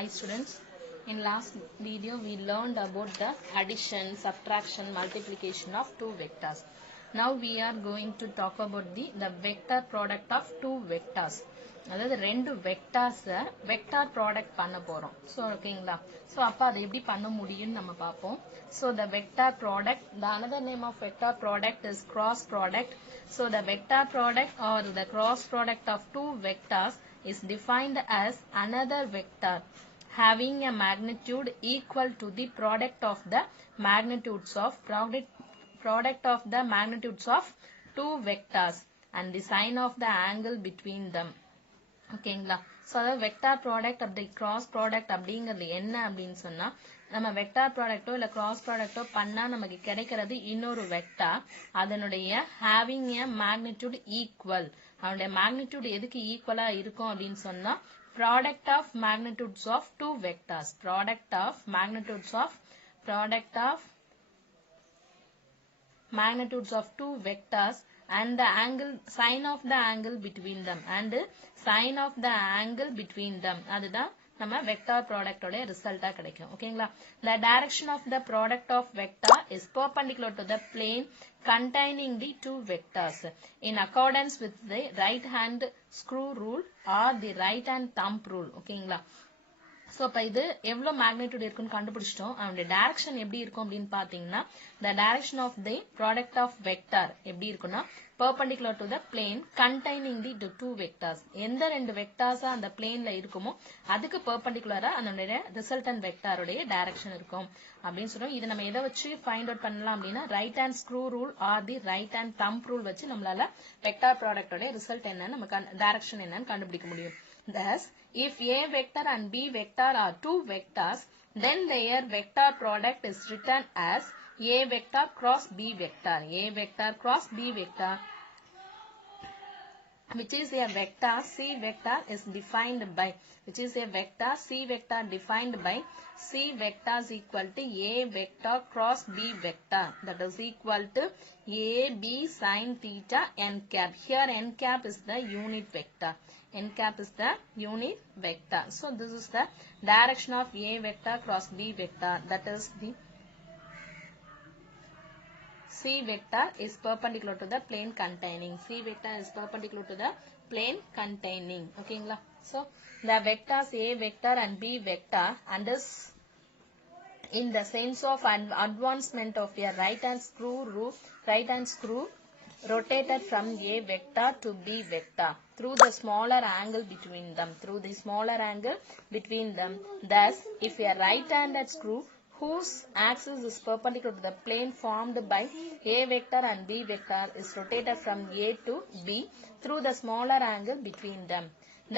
Hi students, in last video we learned about the addition, subtraction, multiplication of two vectors. Now we are going to talk about the vector product of two vectors. அதாவது ரெண்டு vectors vector product பண்ண போறோம். So ஓகேங்களா? So அப்போ அதை எப்படி பண்ண முடியும்னு நம்ம பார்ப்போம். So the vector product, the another name of vector product is cross product. So the vector product or the cross product of two vectors is defined as another vector having a magnitude equal to the product of the magnitudes of two vectors and the sign of the angle between them. ஓகேங்களா? So அதாவது vector product அப்படி cross product அப்படிங்கிறது என்ன அப்படின்னு சொன்னா, நம்ம vector ப்ராடக்டோ இல்ல cross ப்ராடக்டோ பண்ணா நமக்கு கிடைக்கிறது இன்னொரு வெக்டார், அதனுடைய ஹேவிங் எ மேக்னிடியூட் ஈக்குவல். அதனுடைய மேக்னிடியூட் எதுக்கு ஈக்குவலா இருக்கும் அப்படின்னு சொன்னா, product of magnitudes of two vectors. Product of magnitudes of two vectors and the angle, sign of the angle between them and sign of the angle between them. அதுதான் நம்ம vector ப்ராடக்டோட ரிசல்ட்டா கிடைக்கும். ஓகேங்களா? The direction of the product of vector is perpendicular to the plane containing the two vectors in accordance with the right hand screw rule or the right hand thumb rule. ஓகேங்களா? So இப்போ இது எவ்வளோ magnitude இருக்குன்னு கண்டுபிடிச்சிட்டோம். அதனுடைய direction எப்படி இருக்கும் அப்படின்னு பார்த்தீங்கன்னா, the direction of the product of vector எப்படி இருக்குன்னா, perpendicular to the plane containing the two vectors. எந்த ரெண்டு வெக்டார்ஸா அந்த பிளேன்ல இருக்குமோ அதுக்கு பெர்பெண்டிகுலரா அதனுடைய ரிசல்டன்ட் வெக்டாருடைய டைரக்ஷன் இருக்கும் அப்படின்னு சொல்றோம். இது நம்ம எதை வச்சு ஃபைண்ட் அவுட் பண்ணலாம் அப்படின்னா, right hand screw rule or the right hand thumb rule வச்சு நம்மளால வெக்டார் ப்ராடக்டோட ரிசல்ட் என்னன்னு நம்ம டைரக்ஷன் என்னன்னு கண்டுபிடிக்க முடியும். Thus, if A vector and B vector are two vectors, then their vector product is written as A vector cross B vector. A vector cross B vector, which is a vector C vector is defined by, C vector is equal to A vector cross B vector, that is equal to A B sin theta n cap. Here n cap is the unit vector. N cap is the unit vector. So this is the direction of A vector cross B vector, that is the C vector is perpendicular to the plane containing. C vector is perpendicular to the plane containing. Okay, so the vectors A vector and B vector and is in the sense of advancement of a right hand screw rotated from A vector to B vector through the smaller angle between them. Thus, if a right-handed screw whose axis is perpendicular to the plane formed by A vector and B vector is rotated from A to B through the smaller angle between them,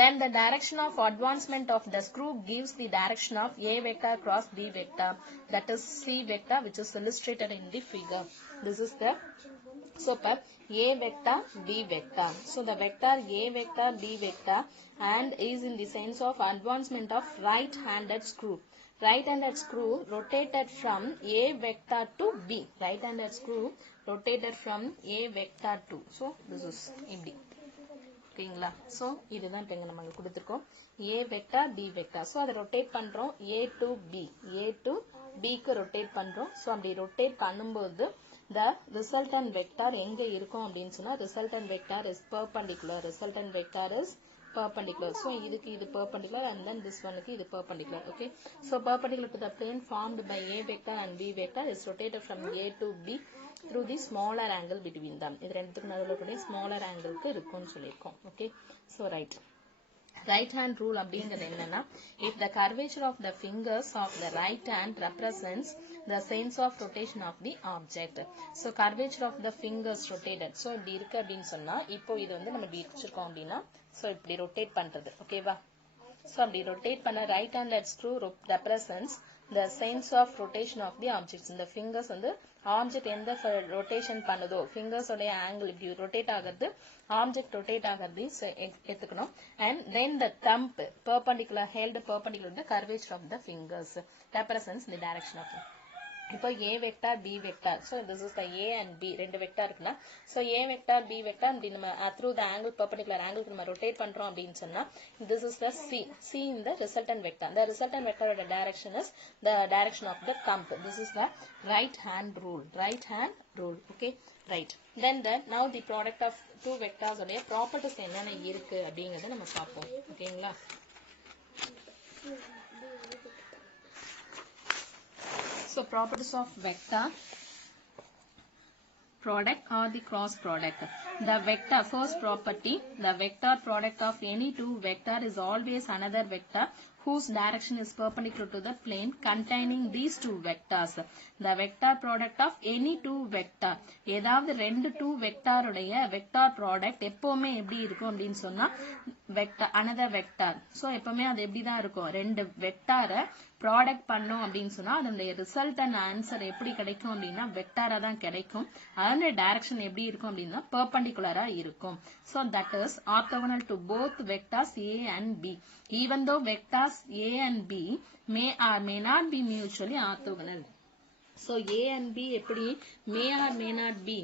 then the direction of advancement of the screw gives the direction of A vector cross B vector, that is C vector, which is illustrated in the figure. This is the A vector, B vector. So the vector A vector, B vector and is in the sense of advancement of right-handed screw. Right-handed screw rotated from A vector to B. Right-handed screw rotated from A vector to. So this is empty. ஓகேங்களா? So இதுதான் இப்போ இங்கே நமக்கு கொடுத்துருக்கோம் A vector, B vector. So அதை rotate பண்ணுறோம் A to Bக்கு rotate பண்ணுறோம். ஸோ அப்படி ரொட்டேட் பண்ணும்போது the resultant vector எங்க இருக்கும் அப்படின்னு சொன்னா, resultant vector is perpendicular. So இதுக்கு இது perpendicular and then this one க்கு இது perpendicular. Okay, so perpendicular to the plane formed by A vector and B vector is rotated from A to B through the smaller angle between them. இது ரெண்டுத்துக்கு நடுவுல கூட smaller angle-க்கு இருக்கும்னு சொல்லியிருக்கோம். Okay, so right hand rule அப்படிங்கிறது என்னன்னா, if the curvature of the fingers of the right hand represents the sense of rotation of the object. So curvature of the fingers rotated. So இப்படி இருக்கு அப்படின்னு சொன்னா, இப்போ இது வந்து நம்ம இப்படி வச்சிருக்கோம் அப்படின்னா, so இப்படி ரொட்டேட் பண்றது. ஓகேவா? So அப்படி ரொட்டேட் பண்ண right handed screw represents the sense of rotation of the objects. இந்த fingers வந்து ஆப்ஜெக்ட் எந்த ரொட்டேஷன் பண்ணுதோ, fingers உடைய angle இப்படி ரொட்டேட் ஆகிறது, ஆப்ஜெக்ட் ரொட்டேட் ஆகிறது எடுத்துக்கணும். And then the thumb held perpendicular to the curvature of the fingers represents the direction of it. இப்போ a vector b vector, so this is the a and b ரெண்டு vector இருக்குன்னா, so a vector b vector அப்படி நம்ம through the angle perpendicular angle நம்ம rotate பண்றோம் அப்படின்னு சொன்னா, this is the c in the resultant vector. The resultant vector ஓட direction is the direction of the thumb. This is the right hand rule, okay, right. Then now the product of two vectors உடைய properties என்னென்ன இருக்கு அப்படிங்கறத நம்ம பார்ப்போம், ஓகேங்களா? So properties of vector product or the cross product. The vector, first property, the vector product of any two vector is always another vector whose direction is perpendicular to the plane containing these two vectors. The vector product of any two vector. ஏதாவது ரெண்டு two vector உடைய vector product எப்பவுமே எப்படி இருக்கும் அப்படின்னு சொன்னா vector another vector. So எப்பவுமே அது எப்படி தான் இருக்கும், ரெண்டு vector ப்ராடக்ட் பண்ணோம் அப்படின்னு சொன்னா அதனுடைய ரிசல்ட் அண்ட் ஆன்சர் எப்படி கிடைக்கும் அப்படின்னா வெக்டாரா தான் கிடைக்கும். அதனுடைய டைரக்ஷன் எப்படி இருக்கும் அப்படின்னா பெர்பெண்டிகுலரா இருக்கும். So that is orthogonal to both vectors a and b. Even though vectors a and b may or may not be mutually orthogonal. So a and b எப்படி may or may not be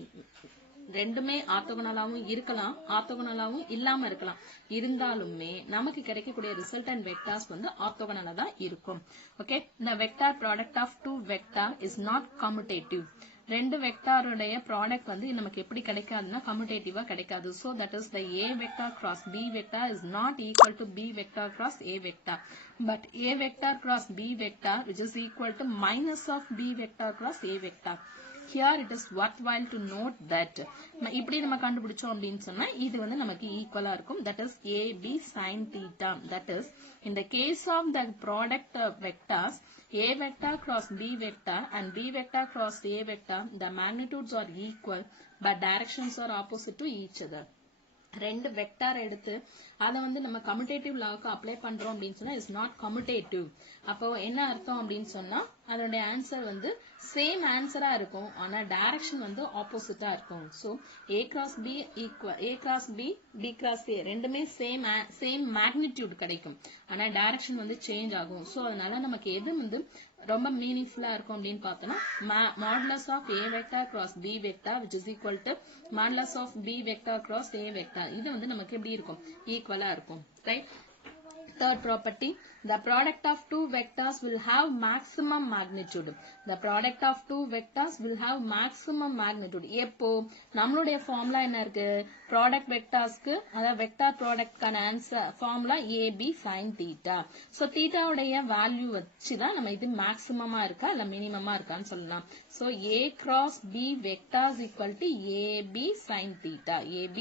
ரெண்டுமே ஆர்த்தோகனலாவும் இருக்கலாம், ஆர்த்தோகனலாவும் இல்லாம இருக்கலாம். இருந்தாலுமே நமக்கு கிடைக்கக்கூடிய resultant vectors வந்து ஆர்த்தோகனலா தான் இருக்கும். Okay, the vector product of two vector is not commutative. ரெண்டு வெக்டாருடைய ப்ராடக்ட் வந்து நமக்கு எப்படி கிடைக்காதுன்னா கம்யூட்டேட்டிவா கிடைக்காது. So that is the a vector cross b vector is not equal to b vector cross a vector, but a vector cross b vector which is equal to minus of b vector cross a vector. Here it is worthwhile to note that இப்படி நம்ம கண்டுபிடிச்சோம் அப்படின்னு சொன்னா இது வந்து நமக்கு ஈக்குவலா இருக்கும். That is ab sin theta. That is in the case of the product vectors a vector cross b vector and b vector cross a vector, the magnitudes are equal but directions are opposite to each other. ரெண்டு vector எடுத்து அதை வந்து நம்ம commutative லாவுக்கு apply பண்றோம் அப்படின்னு சொன்னா is not commutative. அப்போ என்ன அர்த்தம் அப்படின்னு சொன்னா அதனுடைய ஆன்சர் வந்து சேம் ஆன்சரா இருக்கும், ஆனா டைரக்ஷன் வந்து ஆப்போசிட்டா இருக்கும். So a cross b equal a cross b b cross a ரெண்டுமே சேம் மேக்னிடியூட் கிடைக்கும், ஆனா டைரக்ஷன் வந்து சேஞ்ச் ஆகும். சோ அதனால நமக்கு எது வந்து ரொம்ப மீனிங்ஃபுல்லா இருக்கும் அப்படின்னு பார்த்தோம்னா modulus of a vector cross b vector which is equal to modulus of b vector cross a vector. இது வந்து நமக்கு எப்படி இருக்கும், ஈக்குவலா இருக்கும், right? Third property, the product of two vectors will have maximum magnitude. The product of two vectors will have maximum magnitude. எப்போ நம்மளுடைய formula என்ன இருக்கு, ப்ராடக்ட் வெக்டார்ஸ்க்கு அதாவது வெக்டார் ப்ராடக்ட்கான answer formula ab sin theta. So தீட்டாவுடைய வேல்யூ வச்சு தான் நம்ம இது மேக்ஸிமமா இருக்கா இல்ல மினிமமா இருக்கான்னு சொல்லலாம். So a cross b vectors equal to ab sin theta. ab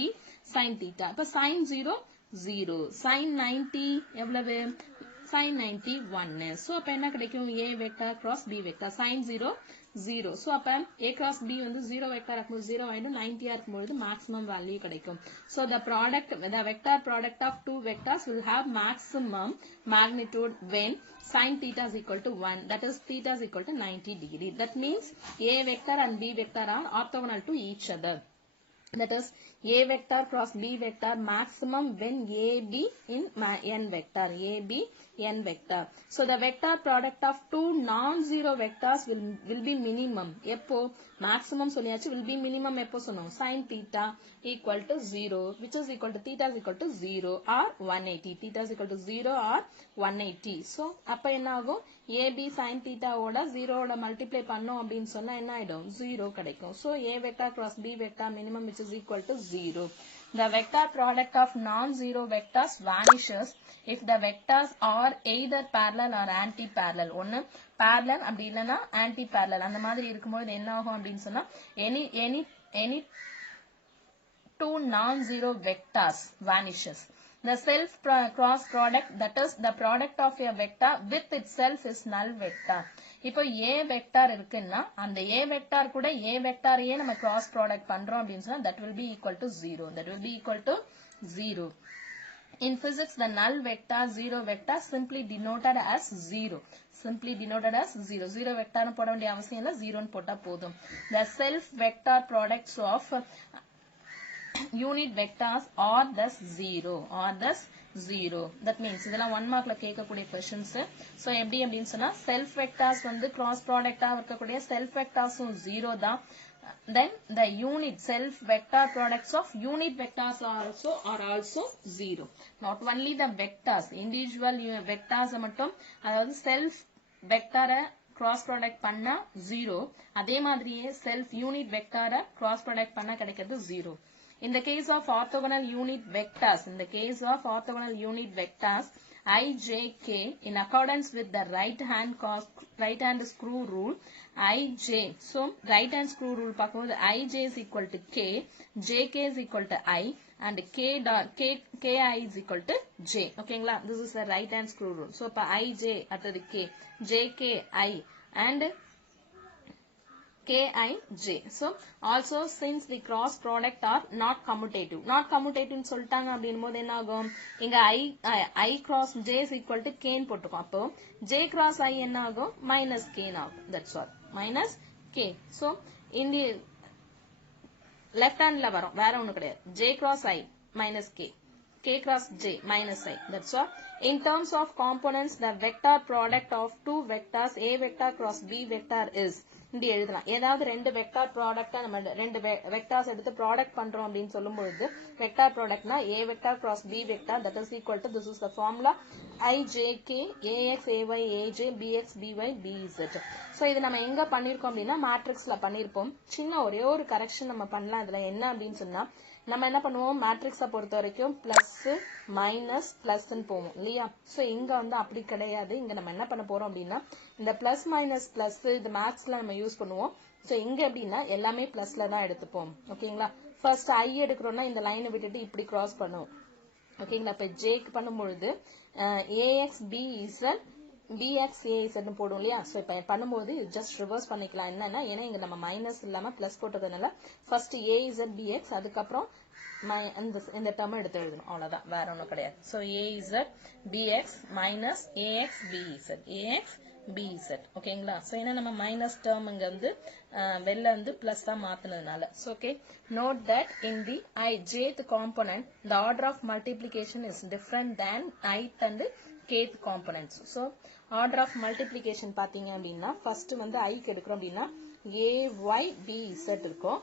sin theta. இப்ப sin 0 0, sin 90 எவ்வளவு, sin 90 1. சோ அப்ப என்ன கிடைக்கும், a vector cross b vector sin 0 0. So அப்ப a cross b வந்து 0 வெக்டார் இருக்கும்போது 0 ஆயிடும், 90 இருக்கும்போது மேக்ஸிமம் வேல்யூ கிடைக்கும். So the vector product of two vectors will have maximum magnitude when sin theta is equal to 1. That is theta is equal to 90 degree. That means a vector and b vector are orthogonal to each other. That is a vector cross b vector maximum when ab in n vector, ab n vector. So the vector product of two non-zero vectors will be minimum. எப்போ maximum சொல்லியாச்சு, will be minimum எப்போ சொன்னோம், sin theta equal to 0 which is equal to theta is equal to 0 or 180. Theta is equal to 0 or 180. So அப்ப என்ன ஆகும், ab sin theta ஓட 0 ஓட multiply பண்ணோம் அப்படின்னு சொன்னா என்ன ஆயிடும், 0 கிடைக்கும். So a vector cross b vector minimum which is equal to 0. The vector product of non-zero vectors vanishes if the vectors are either parallel or anti-parallel. ஒன்னு parallel அப்படி இல்லனா anti-parallel. அந்த மாதிரி இருக்கும்போது என்ன ஆகும் அப்படின்னு சொன்னா any two non-zero vectors vanishes. The self cross product, that is the product of a vector with itself is null vector. இப்போ a வெக்டார் இருக்குன்னா அந்த a வெக்டார் கூட a வெக்டாரையே நம்ம கிராஸ் ப்ராடக்ட் பண்றோம் அப்படின்னு சொன்னா that will be equal to 0. That will be equal to 0. In physics, the null vector, zero vector simply denoted as 0. Simply denoted as 0. 0 vector னு போட வேண்டிய அவசியம் இல்ல, 0 னு போட்டா போதும். The self vector products of unit vectors are thus 0. Are thus 0. That means இதெல்லாம் 1 markல கேட்கக்கூடிய questions. So எப்படி அப்படின்னு சொன்னா self vectors வந்து cross product இருக்கக்கூடிய self vectorsம் 0 தான். Then the unit self vector products of unit vectors are also 0. Not only the vectors, individual vectors மட்டும் அதாவது self vector cross product பண்ணா 0. அதே மாதிரியே self unit vector cross product பண்ணா கிடைக்கிறது 0. In the case of orthogonal unit vectors, I, J, K, in accordance with the right hand screw rule, I, J. So, right hand screw rule பார்க்கும்போது I, J is equal to K, J, K is equal to I, and K, I is equal to J. Okay, this is the right hand screw rule. So, I, J at the K, J, K, I, and K, I, J. So, also since the cross product are not commutative. Not commutative சொல்லிட்டாங்க அப்படின் போது என்ன ஆகும்? இங்க I cross J is equal to K ன்னு போட்டுக்கும். அப்போ J cross I என்ன ஆகும்? Minus K ஆகும். That's all. Minus K. So, in the left handல வரும். வேற ஒண்ணு கிடையாது. J cross I minus K. K cross J minus I. That's all. In terms of components, the vector product of two vectors A vector cross B vector is இப்படி எழுதலாம். ஏதாவது ரெண்டு vector ப்ராடக்ட்டா நம்ம ரெண்டு வெக்டார்ஸ் எடுத்து ப்ராடக்ட் பண்றோம் அப்படின்னு சொல்லும்போது வெக்டார் ப்ராடக்ட்னா A vector cross B vector that is equal to this is the formula IJK AX AY AJ BX BY BZ. So இது நம்ம எங்க பண்ணிருக்கோம் அப்படின்னா மேட்ரிக்ஸ்ல பண்ணிருப்போம். சின்ன ஒரே ஒரு கரெக்ஷன் நம்ம பண்ணலாம். இதுல என்ன அப்படின்னு சொன்னா நம்ம என்ன பண்ணுவோம் மேட்ரிக்ஸை பொறுத்த வரைக்கும் பிளஸ் மைனஸ் பிளஸ்ன்னு போவோம் இல்லையா. சோ இங்க வந்து அப்படி கிடையாது. இங்க நம்ம என்ன பண்ண போறோம் அப்படின்னா இந்த பிளஸ் மைனஸ் பிளஸ் இது மேத்ஸ்ல நம்ம யூஸ் பண்ணுவோம். சோ இங்க எப்படின்னா எல்லாமே பிளஸ்ல தான் எடுத்துப்போம். ஓகேங்களா. ஃபர்ஸ்ட் ஐ எடுக்கிறோம்னா இந்த லைனை விட்டுட்டு இப்படி கிராஸ் பண்ணுவோம். ஓகேங்களா. இப்ப ஜேக்கு பண்ணும்பொழுது ஏஎக்ஸ் பி இசட் பிஎக்ஸ் ஏஇசட்னு போடும் இல்லையா. சோ இப்ப பண்ணும்போது ஜஸ்ட் ரிவர்ஸ் பண்ணிக்கலாம். என்னன்னா ஏன்னா இங்க நம்ம மைனஸ் இல்லாம பிளஸ் போட்டதுனால ஃபர்ஸ்ட் ஏஇசட் பிஎக்ஸ் அதுக்கப்புறம் இந்த டேர்ம் எடுத்து எழுதணும். அவ்வளவுதான், வேற ஒண்ணும் கிடையாது. So AZ BX minus AX BZ AX BZ. ஓகேங்களா. சோ ஏன்னா நம்ம மைனஸ் டேர்ம் இங்க வந்து வெளில வந்து பிளஸ் தான் மாத்தினதுனால. So okay, note that in the jth component the order of multiplication is different than ith and kth components. So order of multiplication பாத்தீங்க அப்படின்னா ஃபர்ஸ்ட் வந்து I க்கு எடுக்கிறோம் அப்படின்னா AY BZ இருக்கும்.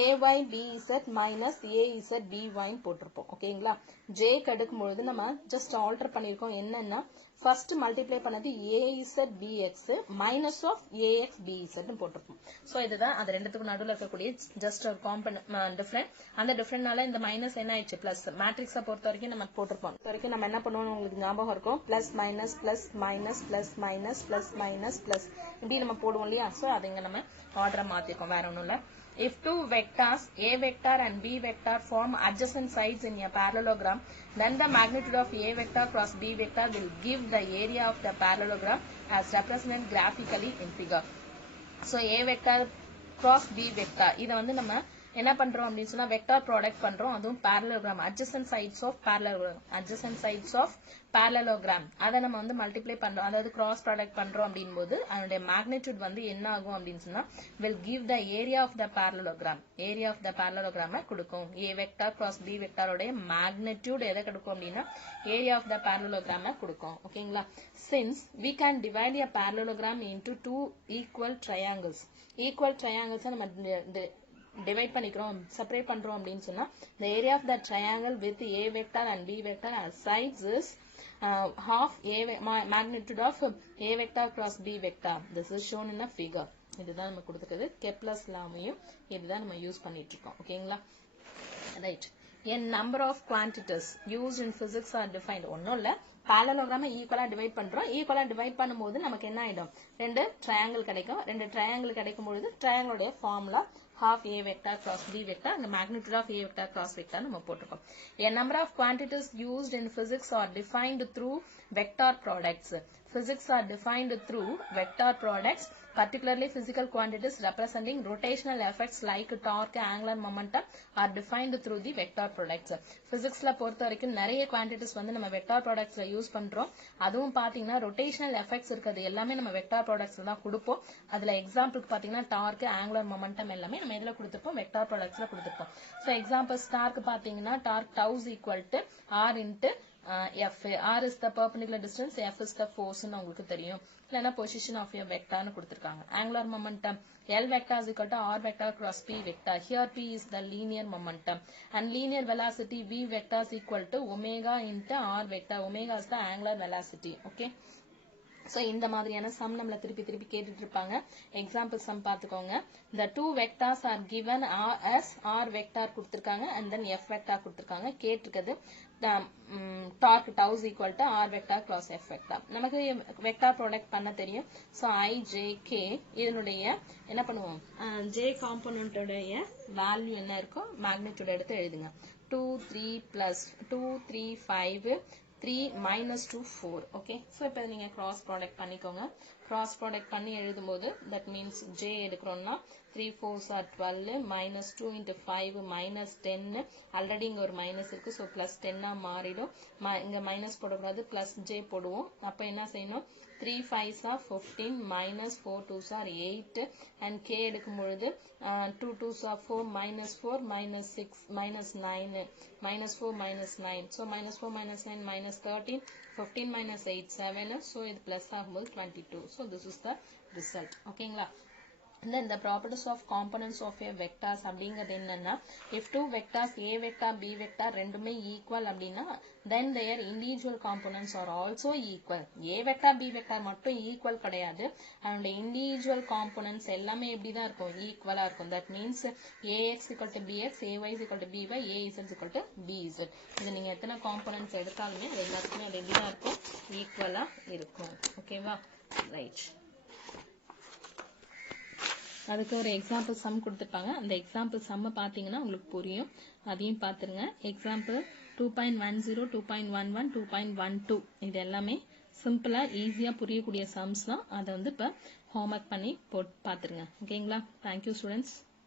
AY BZ minus AZ BY போட்டிருப்போம். ஓகேங்களா. J க்கு எடுக்கும்போது நம்ம ஜஸ்ட் ஆல்டர் பண்ணிருக்கோம். என்னன்னா ஃபர்ஸ்ட் மல்டிப்ளை பண்ணது AZ BX minus of AX BZ ன்னு போட்டிருப்போம். சோ இதுதான் அது ரெண்டுத்துக்கும் நடுவுல இருக்கக்கூடிய ஜஸ்ட் ஒரு காம்பனன்ட் டிஃபரண்ட். அந்த டிஃபரண்ட்னால இந்த மைனஸ் என்ன ஆயிடுச்சு பிளஸ். மேட்ரிக்ஸை பொறுத்த வரைக்கும் நம்ம போட்டிருப்போம். வரைக்கும் நம்ம என்ன பண்ணுவோம் உங்களுக்கு ஞாபகம் இருக்கும். Plus minus plus minus plus minus plus minus plus இப்படி நம்ம போடுவோம் இல்லையா. சோ அதை இங்க நம்ம ஆர்டரை மாத்திருக்கோம். வேற ஒண்ணும் இல்ல. If two vectors A vector and B vector form adjacent sides in a parallelogram, then the magnitude of A vector cross B vector will give the area of the parallelogram as represented graphically in figure. So A vector cross B vector இத வந்து நம்ம என்ன பண்றோம் அப்படின்னு சொன்னா vector product பண்றோம். அதுவும் parallelogram adjacent sides of parallelogram அதை நம்ம வந்து மல்டிப்ளை பண்றோம். அதாவது கிராஸ் ப்ராடக்ட் பண்றோம் அப்படின் போது அதனுடைய மேக்னிட்யூட் வந்து என்ன ஆகும் அப்படின்னு சொன்னா will give the area of the parallelogram கொடுக்கும். A vector cross B vector உடைய மேக்னிட்யூட் எதை கொடுக்கும் அப்படின்னா area of the parallelogram கொடுக்கும். ஓகேங்களா. Since we can divide a parallelogram into two equal triangles நம்ம டிவைட் பண்ணிக்கிறோம் செப்பரேட் பண்றோம் அப்படின்னு சொன்னா the area of the triangle with A vector and B vector as sides is half magnitude of A vector cross B vector. This is shown in a figure. இதுதான் நம்ம கொடுத்துக்கிறது. Kepler's லாவையும் இதுதான் நம்ம use பண்ணிட்டு இருக்கோம். ஓகேங்களா. Right. A number of quantities used in physics are defined. ஒன்னும் இல்ல, parallelogram ஈக்குவலா டிவைட் பண்றோம். ஈக்குவலா டிவைட் பண்ணும்போது நமக்கு என்ன ஆயிடும், ரெண்டு ட்ரையாங்கிள் கிடைக்கும். ரெண்டு ட்ரையாங்கிள் கிடைக்கும் பொழுது ட்ரையாங்கிளுடைய formula half A vector cross B vector and the magnitude of A vector cross vector நம்ம போட்டுருக்கோம். A number of quantities used in physics are defined through vector products. Physics are defined through vector products particularly physical quantities representing rotational effects like torque, angular momentum are defined through the vector products. Physics la பொறுத்த வரைக்கும் நிறைய quantities வந்து நம்ம vector products ல use பண்றோம். அதுவும் பாத்தீங்கன்னா rotational effects இருக்குது எல்லாமே நம்ம vector products ல தான் கொடுப்போம். அதுல எக்ஸாம்பிளுக்கு பாத்தீங்கன்னா torque, angular momentum எல்லாமே நம்ம எதுல கொடுத்திருப்போம், vector products ல கொடுத்திருப்போம். So examples torque பாத்தீங்கன்னா torque tau is equal to r into F. R is the perpendicular distance, F is the force ன்னு உங்களுக்கு தெரியும். இல்லனா position of a vector ன்னு கொடுத்திருக்காங்க. Angular momentum L vector is equal to R vector cross P vector. Here P is the linear momentum and linear velocity V vector is equal to omega into R vector. Omega is the angular velocity. Okay. So இந்த மாதிரியான sum நம்மள திருப்பி கேட்டுட்டு இருப்பாங்க. Example sum பாத்துக்கோங்க. The two vectors are given as R vector கொடுத்திருக்காங்க and then F vector கொடுத்திருக்காங்க. கேட்டிருக்கிறது torque tau is equal to R vector cross F vector. நமக்கு vector product பண்ண தெரியும். So I, J, K இதனுடைய என்ன பண்ணுவோம், J component உடைய value என்ன இருக்கோ magnitude எடுத்து எழுதுங்க. 2, 3 plus 2, 3, 5 3 minus 2 4. Okay, so இப்போ நீங்க cross product பண்ணிக்கோங்க. cross product பண்ணி எழுதும்போது that means J எடுக்கிறோம்னா 3 4s are 12 minus 2 into 5 minus 10. already இங்க ஒரு minus இருக்கு, so plus 10 ஆ மாறிடும். இங்க minus போடக்கூடாது, plus J போடுவோம். அப்ப என்ன செய்யணும், 3 5s are 15 minus 4 2s are 8 and K எடுக்கும் பொழுது 2 2s are 4 minus 4 minus 6 minus 9 minus 4 minus 9. So minus 4 minus 9 minus 13, 15 minus 8 7. So இது plus ஆகும்போது 22. So this is the result. ஓகேங்களா. Then the properties of components of a vectors அப்படிங்கிறது என்னன்னா, if two vectors A vector B vector ரெண்டுமே equal அப்படின்னா then their individual components are also equal. A vector B vector மட்டும் equal கிடையாது, அதோட individual components எல்லாமே எப்படிதான் இருக்கும், equal ஆ இருக்கும். That means AX equal to BX, AY is equal to BY, AZ is equal to BZ. இது நீங்க எத்தனை components எடுத்தாலுமே அது எல்லாத்துக்குமே அது எப்படிதான் இருக்கும், equal ஆ இருக்கும். ஓகேவா, ரைட். அதுக்கு ஒரு எக்ஸாம்பிள் சம் கொடுத்துருப்பாங்க. அந்த எக்ஸாம்பிள் சம் பாத்தீங்கன்னா உங்களுக்கு புரியும், அதையும் பாத்துருங்க. எக்ஸாம்பிள் 2.10, 2.11, 2.12 இது எல்லாமே சிம்பிளா ஈஸியா புரியக்கூடிய சம்ஸ் தான். அதை வந்து இப்ப ஹோம்ஒர்க் பண்ணி பாத்துருங்க. ஓகேங்களா. Thank you students.